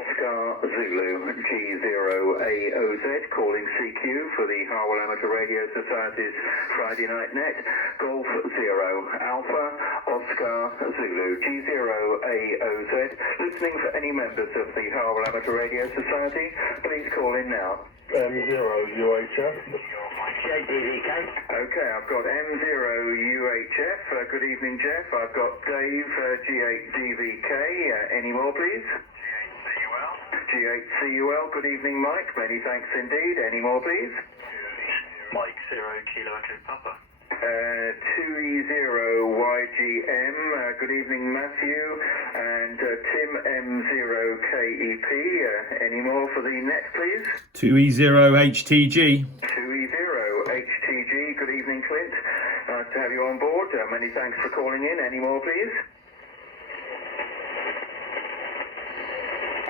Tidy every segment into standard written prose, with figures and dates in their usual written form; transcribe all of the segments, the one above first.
Oscar Zulu G0AOZ, calling CQ for the Harwell Amateur Radio Society's Friday Night Net. Golf 0 Alpha Oscar Zulu G0AOZ. Listening for any members of the Harwell Amateur Radio Society, please call in now. M0UHF. JDVK. Okay, I've got M0UHF. Good evening, Jeff. I've got Dave, G8DVK. Any more, please? G8CUL. G8CUL. Good evening, Mike. Many thanks indeed. Any more, please? Mike 0 Kilo Echo Papa. 2E0YGM. Good evening, Matthew. And Tim M0KEP. Any more for the net, please? 2E0HTG. 2E0HTG. Good evening, Clint. Nice to have you on board. Many thanks for calling in. Any more, please?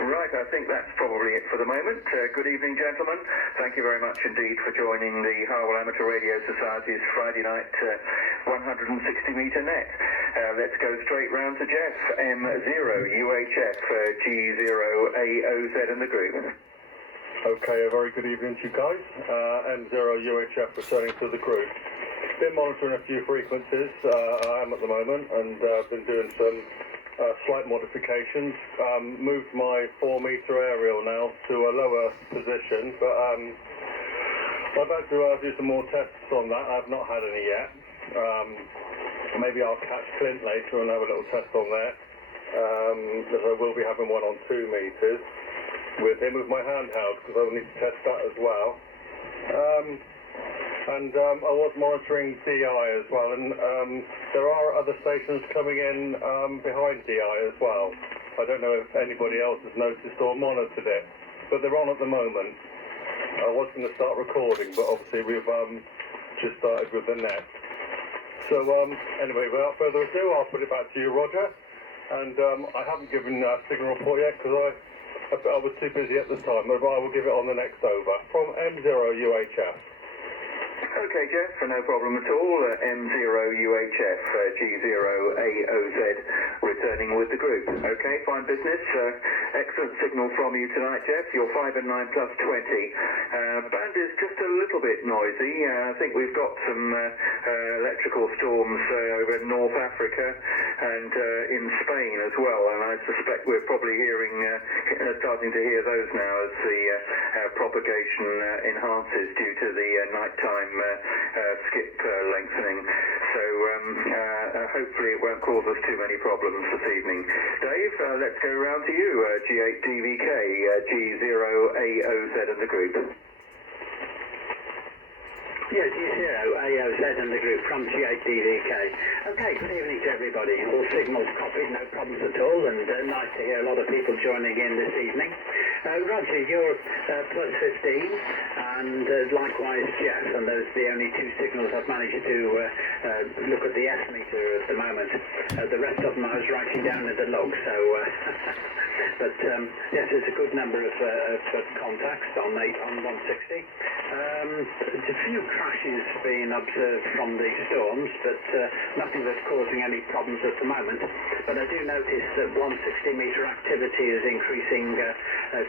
Right, I think that's probably it for the moment. Good evening, gentlemen. Thank you very much indeed for joining the Harwell Amateur Radio Society's Friday night 160-metre net. Let's go straight round to Jeff, M0UHF, G0AOZ and the group. Okay, a very good evening to you guys. M0UHF returning to the group. Been monitoring a few frequencies, I am at the moment, and been doing some slight modifications. Moved my 4-metre aerial now to a lower position, but I'd like to do some more tests on that. I've not had any yet. Maybe I'll catch Clint later and have a little test on there, because I will be having one on 2 metres with him with my handheld, because I'll need to test that as well. And I was monitoring DI as well, and there are other stations coming in behind DI as well. I don't know if anybody else has noticed or monitored it, but they're on at the moment. I was going to start recording, but obviously we've just started with the net. So anyway, without further ado, I'll put it back to you, Roger. And I haven't given a signal report yet because I was too busy at the time, but I will give it on the next over. From M0UHF. Okay, Jeff, no problem at all. M0UHF, G0AOZ, returning with the group. Okay, fine business. Excellent signal from you tonight, Jeff. You're 5 and 9 plus 20. Band is just a little bit noisy. I think we've got some electrical storms over in North Africa and in Spain as well, and I suspect we're probably starting to hear those now as the propagation enhances due to the nighttime skip lengthening. So hopefully it won't cause us too many problems this evening. Dave, let's go round to you, G8DVK, G0AOZ and the group. Yeah, G0AOZ and the group from G8DVK. Okay, good evening to everybody. All signals copied, no problems at all, and nice to hear a lot of people joining in this evening. Roger, you're plus 15, and likewise Jeff, and those are the only 2 signals I've managed to look at the S-meter at the moment. The rest of them I was writing down in the log, so... But yes, it's a good number of contacts on 160. There's a few crashes being observed from the storms, but nothing that's causing any problems at the moment. But I do notice that 160-metre activity is increasing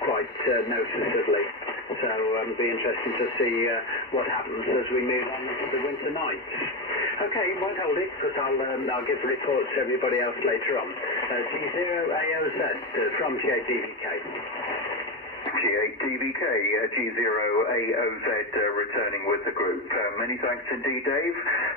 quite noticeably. So it'll be interesting to see what happens as we move on into the winter nights. Okay, won't hold it, because I'll give reports to everybody else later on. G0AOZ from G8DVK. G8DVK, G0AOZ returning with the group. Many thanks indeed, Dave.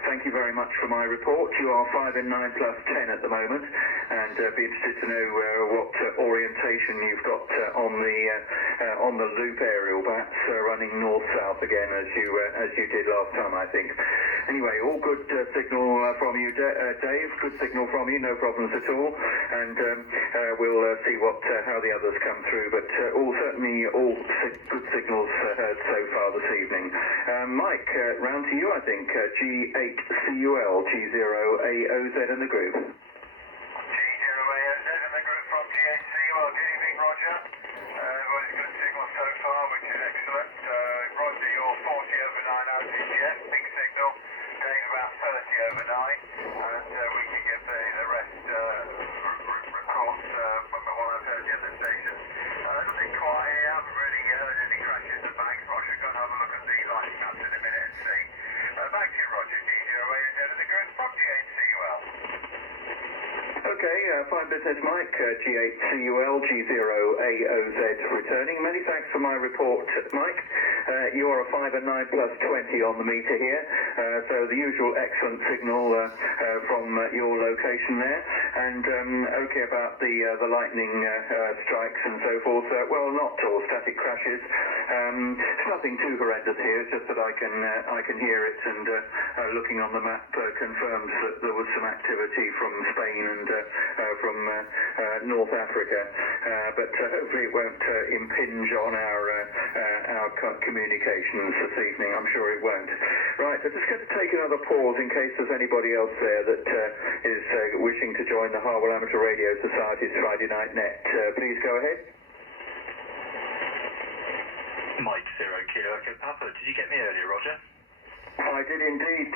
Thank you very much for my report. You are 5 and 9 plus 10 at the moment, and be interested to know what orientation you've got on the loop aerial, perhaps running north-south again as you did last time, I think. Anyway, all good signal from you, Dave. Good signal from you, no problems at all. And we'll see how the others come through. But certainly all good signals heard so far this evening. Mike, round to you, I think. G8CUL, G0AOZ in the group. G0AOZ in the group from G8CUL. Good evening, Roger. Everybody's good signal so far, which is excellent. Roger, you're 40 over 9 out yet. Big signal. Dave about 30 over 9. And we can get the rest records from what I've heard the other station. fine business, Mike. G8CUL G0AOZ returning. Many thanks for my report, Mike. You are a 5 and 9 plus 20 on the meter here, so the usual excellent signal from your location there. And okay about the lightning strikes and so forth. Well, not all static crashes. It's nothing too horrendous here. It's just that I can hear it, and looking on the map confirms that there was some activity from Spain and from North Africa. But hopefully it won't impinge on our communications this evening. I'm sure it won't. Right, I'm just going to take another pause in case there's anybody else there that is wishing to join the Harwell Amateur Radio Society's Friday Night Net. Please go ahead. Mike 0 Kilo Echo Papa, did you get me earlier, Roger? I did indeed,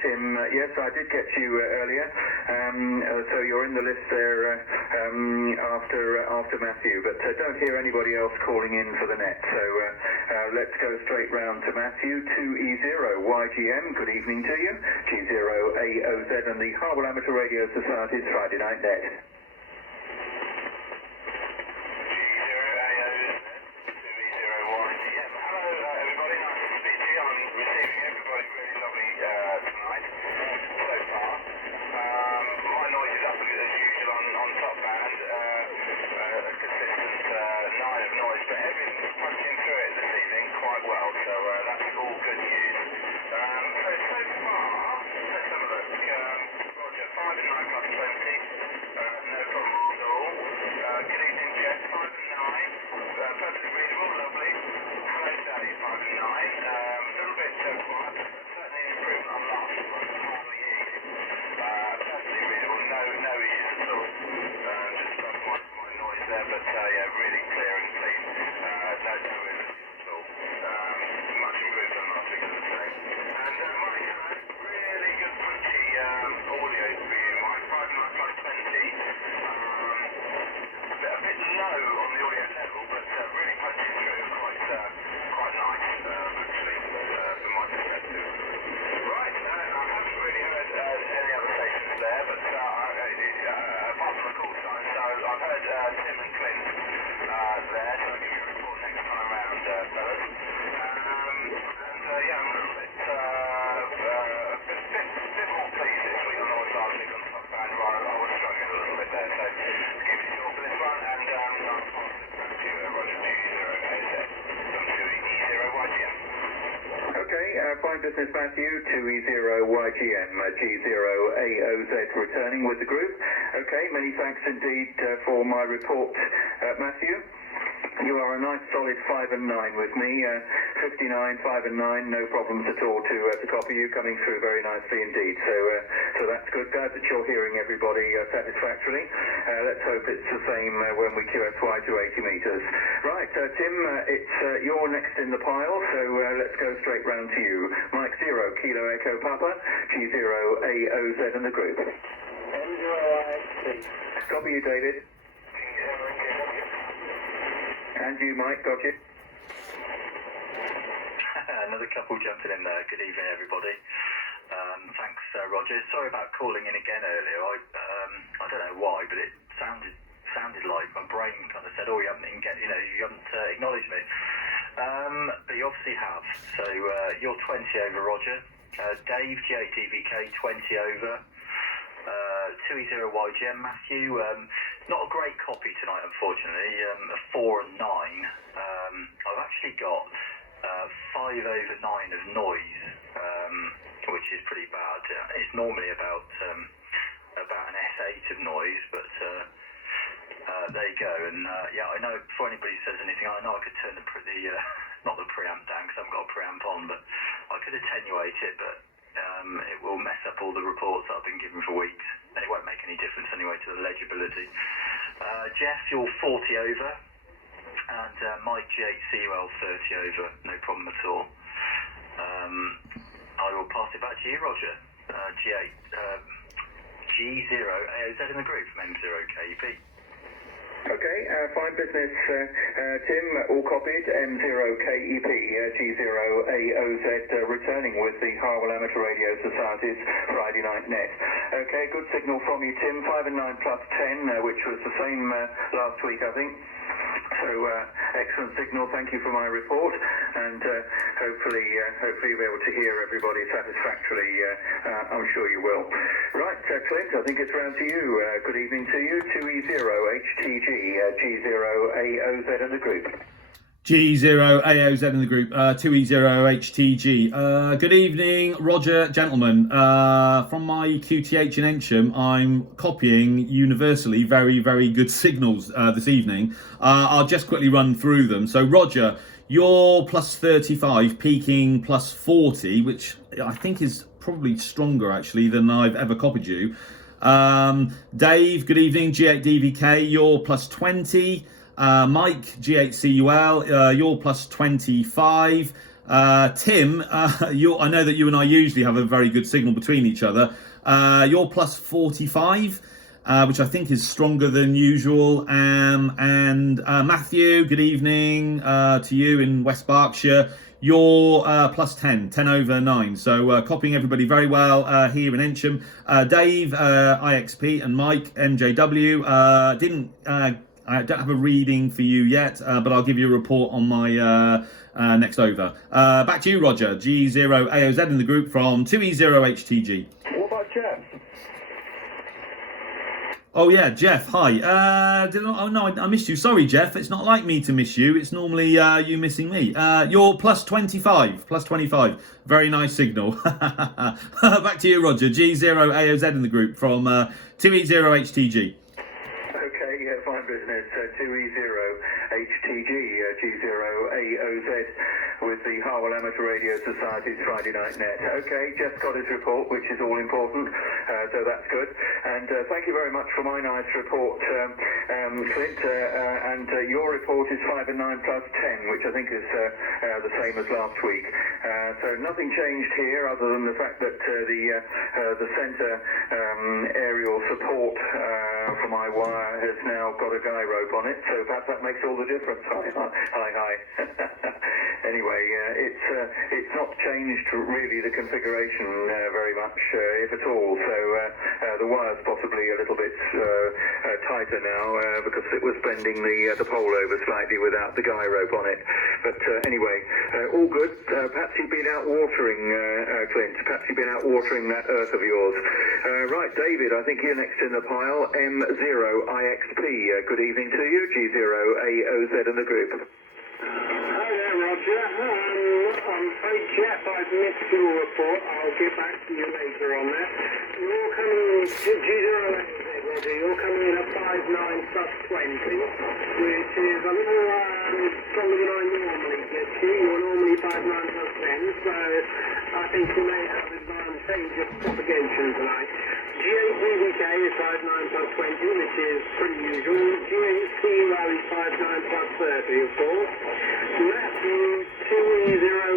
Tim. Yes, I did get you earlier. So you're in the list there after Matthew, but don't hear anybody else calling in for the net. So let's go straight round to Matthew. 2E0YGM, good evening to you. G0AOZ and the Harwell Amateur Radio Society's Friday Night Net. Fine business, Matthew. 2E0YGM, G0AOZ returning with the group. Okay, many thanks indeed for my report, Matthew. You are a nice solid 5 and 9 with me. 59, 5 and 9, no problems at all to copy you, coming through very nicely indeed. So that's good. Glad that you're hearing everybody satisfactorily. Let's hope it's the same when we QSY to 80 meters. Right, Tim, it's you're next in the pile, so let's go straight round to you. Mike 0 Kilo Echo Papa, G0AOZ and the group. M0IXT. Copy you, David. And you, Mike, got you? Another couple jumping in there. Good evening, everybody. Thanks, Roger. Sorry about calling in again earlier. I don't know why, but it sounded like my brain kind of said, "Oh, you haven't acknowledged me." But you obviously have. So you're 20 over, Roger. Dave, G8DVK, 20 over. 2E0YGM, Matthew. Not a great copy tonight, unfortunately. A 4 and 9. I've actually got 5 over 9 of noise, which is pretty bad. It's normally about an S8 of noise, but there you go. And yeah, I know before anybody says anything, I know I could turn not the preamp down because I haven't got a preamp on, but I could attenuate it, but it will mess up all the reports that I've been given for weeks. And it won't make any difference anyway to the legibility. Jeff, you're 40 over, and Mike G8CUL 30 over, no problem at all. I will pass it back to you, Roger. G0AOZ in the group from M0KEP. Okay, fine business, Tim, all copied, M0KEP, G0AOZ, returning with the Harwell Amateur Radio Society's Friday Night Net. Okay, good signal from you, Tim, 5 and 9 plus 10, which was the same last week, I think. So, excellent signal, thank you for my report, and hopefully you'll be able to hear everybody satisfactorily, I'm sure you will. Right, Clint, I think it's round to you. Good evening to you, 2E0HTG, G0AOZ in the group. G0AOZ in the group, 2E0HTG. Good evening, Roger, gentlemen. From my QTH in Ensham, I'm copying universally very, very good signals this evening. I'll just quickly run through them. So, Roger, you're plus 35, peaking plus 40, which I think is probably stronger, actually, than I've ever copied you. Dave, good evening, G8DVK, you're plus 20. Mike, G8CUL, you're plus 25. Tim, I know that you and I usually have a very good signal between each other. You're plus 45, which I think is stronger than usual. And Matthew, good evening to you in West Berkshire. You're plus 10 over 9. So copying everybody very well here in Ensham. Dave, IXP, and Mike, MJW, I don't have a reading for you yet, but I'll give you a report on my next over. Back to you, Roger. G0AOZ in the group from 2E0HTG. What about Jeff? Oh yeah, Jeff, hi. I missed you. Sorry, Jeff. It's not like me to miss you. It's normally you missing me. You're plus 25. Very nice signal. Back to you, Roger. G0AOZ in the group from 2E0HTG. Fine business, 2E0HTG, G0AOZ with the Harwell Amateur Radio Society's Friday Night Net. Okay, Jeff got his report, which is all important, so that's good. And thank you very much for my nice report, Clint. And your report is 5 and 9 plus 10, which I think is the same as last week. So nothing changed here other than the fact that the centre aerial support for my wire has now got a guy rope on it, so perhaps that makes all the difference. Hi. Anyway, it's not changed really the configuration very much, if at all. So the wire's possibly a little bit tighter now because it was bending the pole over slightly without the guy rope on it. But anyway, all good. Perhaps you've been out watering, Clint. Perhaps you've been out watering that earth of yours. Right, David, I think you're next in the pile. M0IXP. Good evening to you. G0AOZ in the group. Hi there, Roger. I'm afraid, Jeff, I've missed your report. I'll get back to you later on that. You're coming to G0AOZ, Roger. You're coming in at 5.9 plus 20, which is a little stronger than I normally get to. You're normally 5.9 plus 10, so I think you may have advantage of propagation tonight. G8DVK is 5.9 plus 20, which is pretty usual. G8CUL is 5.9 plus 30, of course. Matthew 2E0YGN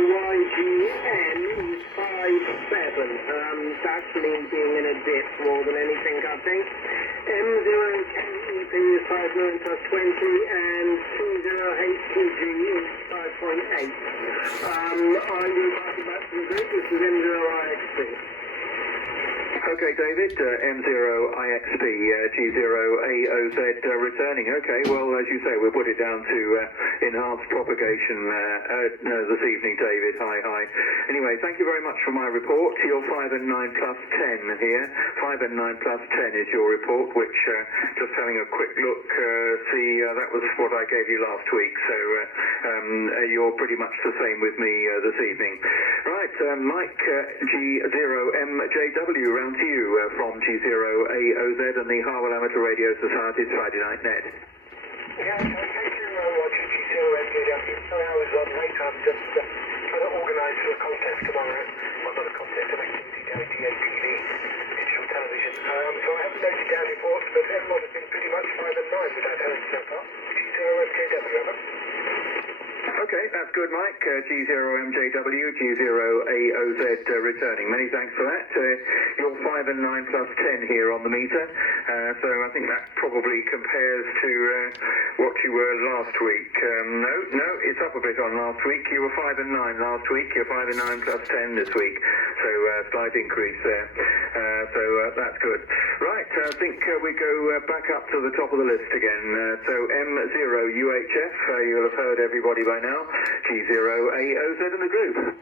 is 5.7. That's me being in a dip more than anything, I think. M0KEP is 5.9 plus 20, and 20HTG is 5.8. I'm going to pass it back to the group. This is M0IXP. Okay, David, M0IXP, G0AOZ returning. Okay, well, as you say, we'll put it down to enhanced propagation this evening, David. Hi. Anyway, thank you very much for my report. You're 5 and 9 plus 10 here. 5 and 9 plus 10 is your report, which, just having a quick look, that was what I gave you last week. So you're pretty much the same with me this evening. Right, Mike, G0MJW, round to you from G0AOZ and the Harwell Amateur Radio Society's Friday Night Net. Yeah, thank you, Roger, G0MJW. Sorry I was late. I'm just trying to organise for a contest tomorrow. Well, not a contest, an activity down at DATV, digital television. So I haven't noted down reports, but everyone has been pretty much 5 and 9 without hearing so far. G0MJW, over. Okay, that's good, Mike. G0MJW, G0AOZ returning. Many thanks for that. You're 5 and 9 plus 10 here on the meter. So I think that probably compares to what you were last week. No, it's up a bit on last week. You were 5 and 9 last week. You're 5 and 9 plus 10 this week. So slight increase there. So that's good. Right, I think we go back up to the top of the list again. So M0UHF, you'll have heard everybody by now. G0AOZ in the group.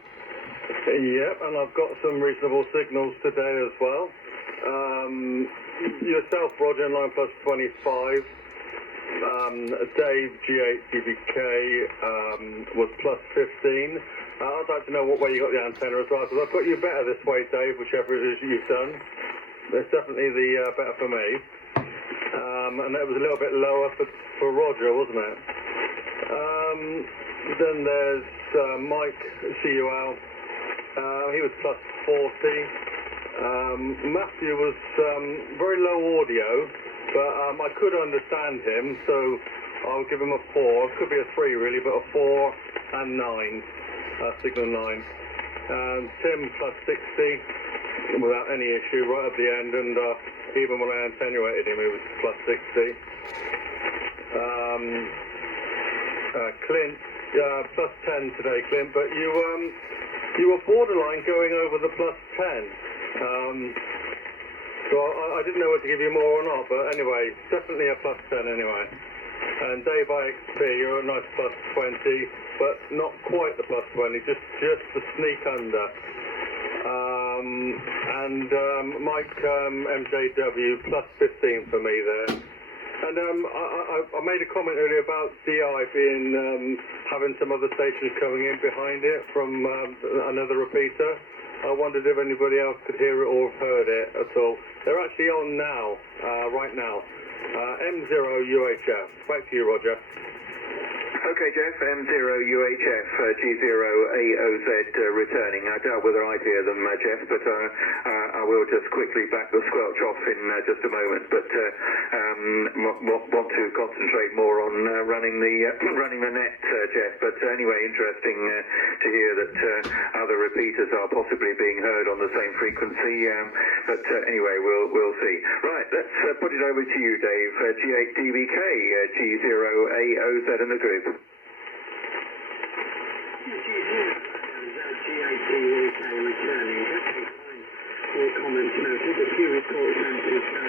Yep, and I've got some reasonable signals today as well. Yourself, Roger, 9 plus 25. Dave, G8DBK, was plus 15. I'd like to know what way you got the antenna as well, because I've got you better this way, Dave, whichever it is you've done. It's definitely the better for me. And that was a little bit lower for Roger, wasn't it? Then there's Mike, CUL. He was plus 40. Matthew was very low audio, but I could understand him, so I'll give him a 4. Could be a 3 really, but a 4 and 9, signal 9. Tim plus 60 without any issue right at the end, and even when I attenuated him, he was plus 60. Clint, plus 10 today, Clint, but you were borderline going over the plus 10. So I didn't know whether to give you more or not, but anyway, definitely a plus 10 anyway. And Dave IXP, you're a nice plus 20, but not quite the plus 20, just the sneak under. And Mike MJW, plus 15 for me there. And I made a comment earlier about DI being having some other stations coming in behind it from another repeater. I wondered if anybody else could hear it or have heard it at all. They're actually on now, right now. M0UHF. Back to you, Roger. Okay, Jeff, M0UHF, G0AOZ returning. I doubt whether I'd hear them, Jeff, but I will just quickly back the squelch off in just a moment. But want to concentrate more on running the net, Jeff. But anyway, interesting to hear that other repeaters are possibly being heard on the same frequency. But anyway, we'll see. Right, let's put it over to you, Dave. G8DBK, G0AOZ in the group. G8DBK returning. Okay, fine. All comments noted. A few reports answered.